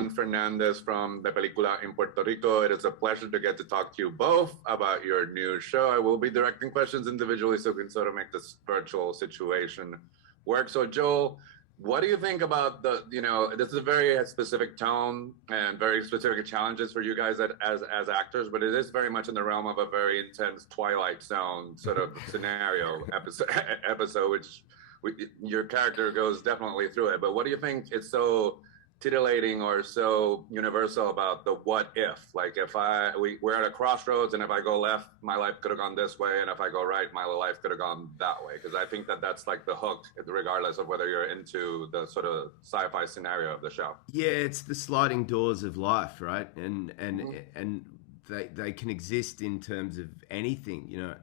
Juan Fernandez from the Película in Puerto Rico. It is a pleasure to get to talk to you both about your new show. I will be directing questions individually so we can sort of make this virtual situation work. So Joel, what do you think about this is a very specific tone and very specific challenges for you guys as actors, but it is very much in the realm of a very intense Twilight Zone sort of scenario episode, which your character goes definitely through it. But what do you think is so titillating or so universal about the what if? Like if we're at a crossroads, and if I go left, my life could have gone this way, and if I go right, my life could have gone that way. Because I think that's like the hook, regardless of whether you're into the sort of sci-fi scenario of the show. Yeah, it's the sliding doors of life, right? And they can exist in terms of anything. You know,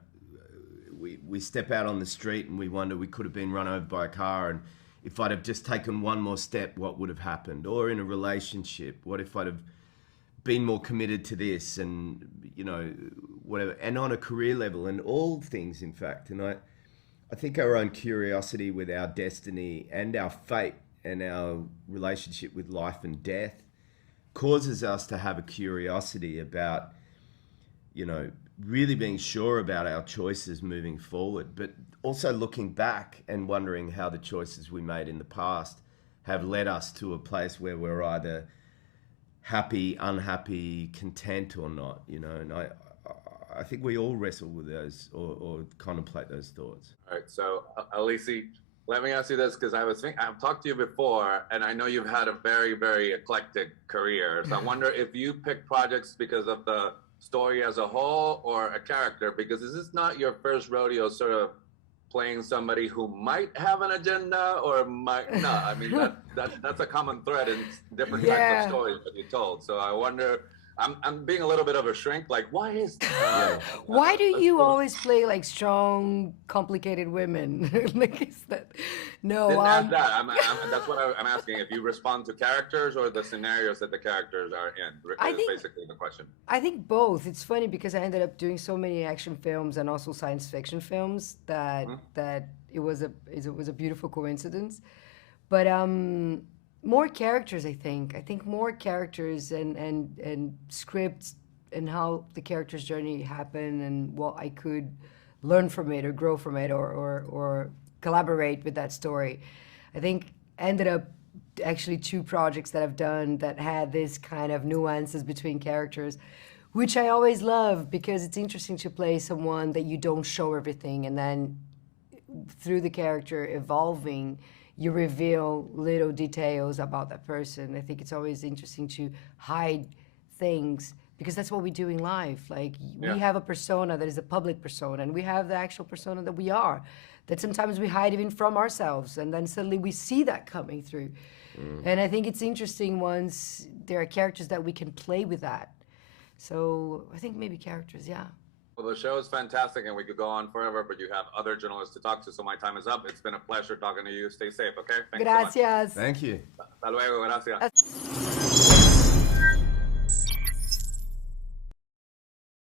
we step out on the street and we wonder we could have been run over by a car, and if I'd have just taken one more step, what would have happened? Or in a relationship, what if I'd have been more committed to this, and whatever. And on a career level, and all things, in fact. And I think our own curiosity with our destiny and our fate and our relationship with life and death causes us to have a curiosity about, really being sure about our choices moving forward, but also looking back and wondering how the choices we made in the past have led us to a place where we're either happy, unhappy, content or not, and I think we all wrestle with those or contemplate those thoughts. All right, so Alisi, let me ask you this, because I've talked to you before, and I know you've had a very, very eclectic career. So I wonder if you pick projects because of the story as a whole or a character, because this is not your first rodeo sort of playing somebody who might have an agenda or might not. I mean, that's a common thread in different types of stories that you told. So I wonder, I'm being a little bit of a shrink. Like, why is why do you always play like strong, complicated women? Like, is that no? Didn't ask that. That's what I'm asking. If you respond to characters or the scenarios that the characters are in, basically the question. I think both. It's funny because I ended up doing so many action films and also science fiction films that it was a beautiful coincidence. But more characters, I think. I think more characters and scripts and how the character's journey happened and what I could learn from it or grow from it or collaborate with that story. I think ended up actually 2 projects that I've done that had this kind of nuances between characters, which I always love because it's interesting to play someone that you don't show everything, and then through the character evolving, you reveal little details about that person. I think it's always interesting to hide things because that's what we do in life. Like we have a persona that is a public persona, and we have the actual persona that we are, that sometimes we hide even from ourselves, and then suddenly we see that coming through. And I think it's interesting once there are characters that we can play with that. So I think maybe characters, yeah. Well, the show is fantastic, and we could go on forever, but you have other journalists to talk to, so my time is up. It's been a pleasure talking to you. Stay safe, okay? Thanks so much. Thank you. Hasta luego, gracias.